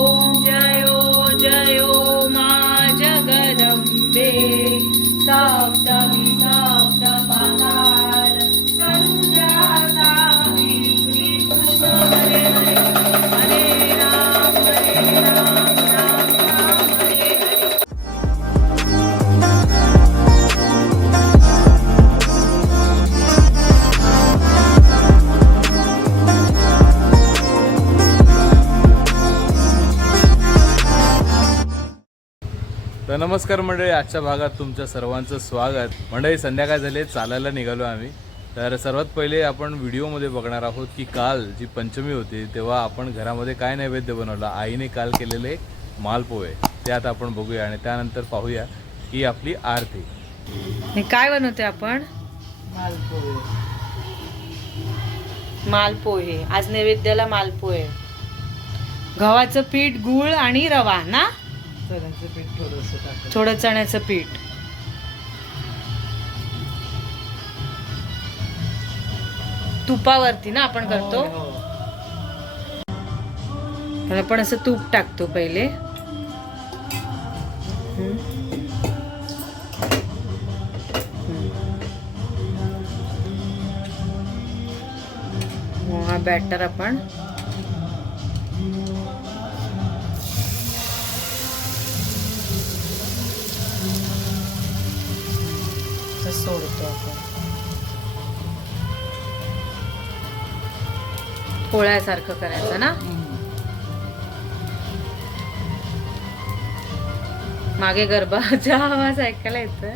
ॐ जयो जयो नमस्कार मंडळी आजच्या भागात तुमच्या सर्वांचं स्वागत. मंडळी संध्याकाळ झाले चालायला निघालो आम्ही. तर सर्वात पहिले आपण व्हिडिओमध्ये बघणार आहोत की काल जी पंचमी होती तेव्हा आपण घरामध्ये काय नैवेद्य बनवलं? आईने काल केलेले मालपोहे. ते आता आपण बघूया आणि त्यानंतर पाहूया की आपली आरती. काय बनवते आपण? मालपोहे. आज नैवेद्याला मालपोहे. गव्हाचं पीठ गुळ आणि रवा ना? थोडं चण्याचं पीठ. तुपावरती ना आपण करतो? तर आपण असं तूप टाकतो पहिले. हा बॅटर आपण असं सोडतो आपण. पोळ्यासारखं करायचं ना? मागे गरबाचा आवाज ऐकायला येतोय.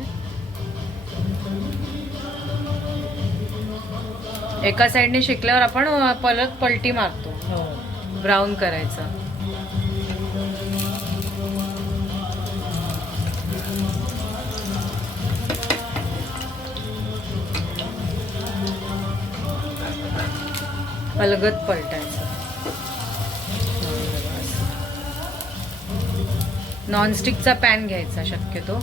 एका साईडने शिकल्यावर आपण परत पलटी मारतो. ब्राऊन करायचं. अलगत पलटायचं. नॉनस्टिकचा पॅन घ्यायचा शक्यतो.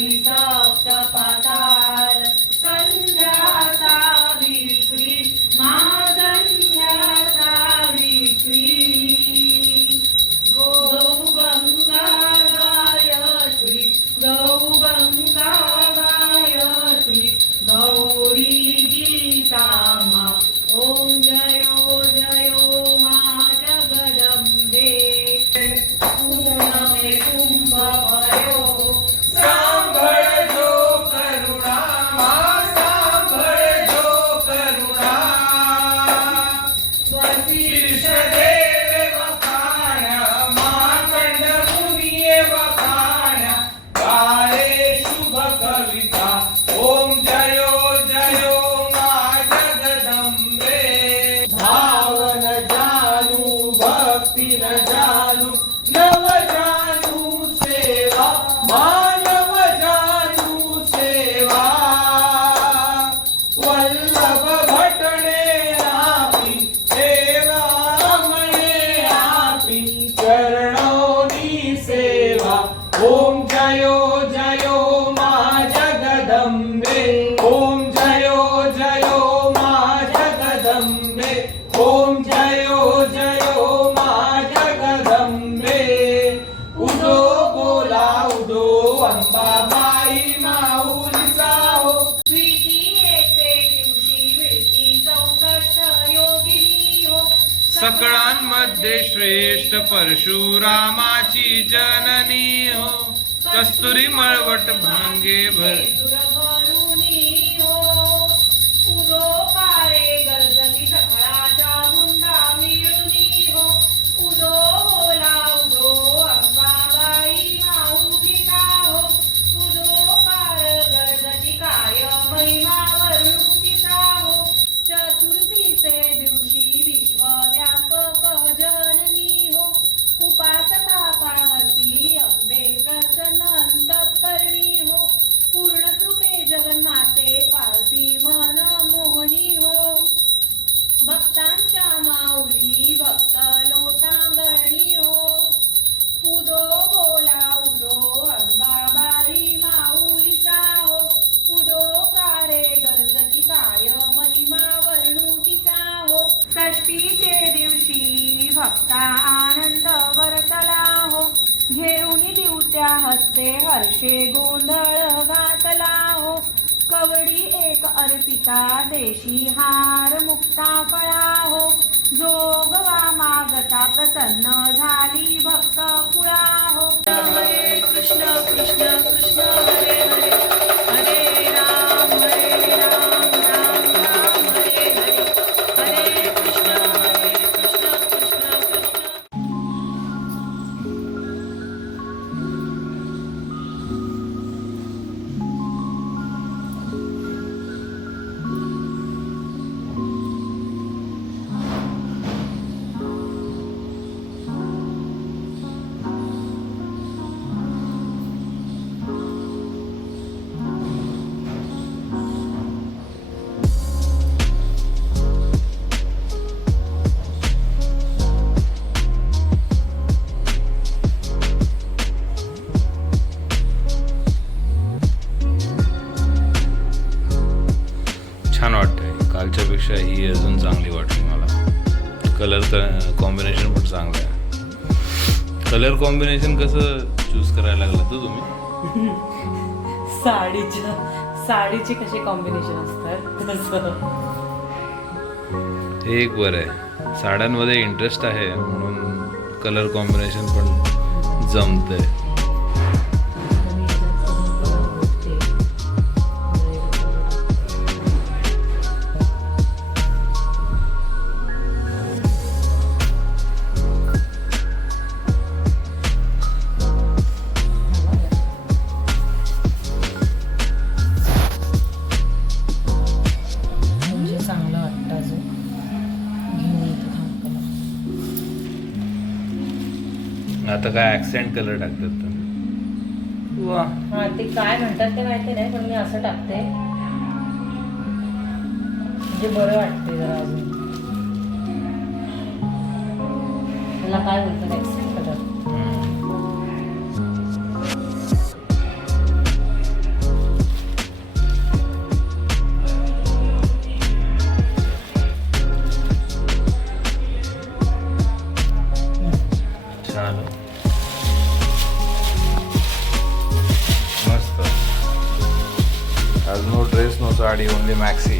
Himself ओम जयो जयो मा जगदंबे उदो बोला उदो अंबाबाई माऊलीचा हो प्रीती येते दिवशी विळती चौकट योगिनी हो सकळांमध्ये श्रेष्ठ परशुरामाची जननी हो कस्तुरी मळवट भांगे भर हर्षे गोंधळ घातला हो. कवडी एक अर्पिता देशी हार मुक्ता फळा हो. जोगवा मागता प्रसन्न झाली भक्त पुळा हो. हरे कृष्ण कृष्ण कृष्ण हरे हरे. कालच्यापेक्षा ही अजून चांगली वाटली मला. कलर कॉम्बिनेशन पण चांगलं आहे. कलर कॉम्बिनेशन कसं चूज करायला लागला तू तुम्ही? साडीच्या साडीचे कसे कॉम्बिनेशन असतात? हे एक बरं आहे. साड्यांमध्ये इंटरेस्ट आहे म्हणून कलर कॉम्बिनेशन पण जमतंय. आता काय ऍक्सेंट कलर टाकतात तर. वा. हा ते काय म्हणतात ते माहिती नाही पण मी असं टाकते. म्हणजे बरं वाटते जरा अजून. त्याला काय बोलतात? ऍक्सेंट साडी ओनली मॅक्सी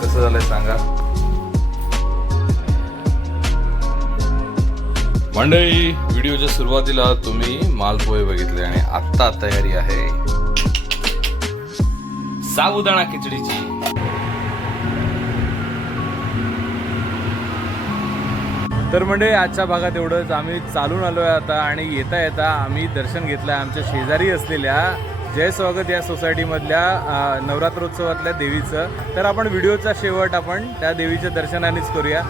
कसं झालंय सांगा? मंडळी व्हिडिओच्या सुरुवातीला तुम्ही मालपोहे बघितले आणि आत्ता तयारी आहे साबुदाणा खिचडीची. तर म्हणजे आजच्या भागात एवढंच. आम्ही चालून आलो आहे आता आणि येता येता आम्ही दर्शन घेतलं आहे आमच्या शेजारी असलेल्या जय स्वागत या सोसायटीमधल्या नवरात्रोत्सवातल्या देवीचं. तर आपण व्हिडिओचा शेवट आपण त्या देवीच्या दर्शनानेच करूया.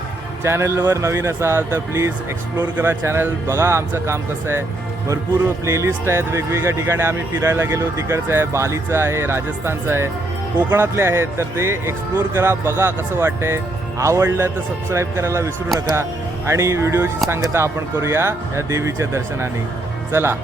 चॅनलवर नवीन असाल तर प्लीज एक्सप्लोर करा चॅनल. बघा आमचं काम कसं आहे. भरपूर प्लेलिस्ट आहेत वेगवेगळ्या ठिकाणी. आम्ही फिरायला गेलो. तिकडचं आहे बालीचं आहे राजस्थानचं आहे. कोकणातले आहेत. तर ते एक्सप्लोर करा बघा कसं वाटतंय. आवडलं तर सबस्क्राईब करायला विसरू नका. आणि व्हिडिओची सांगता आपण करूया या देवीच्या दर्शनाने. चला.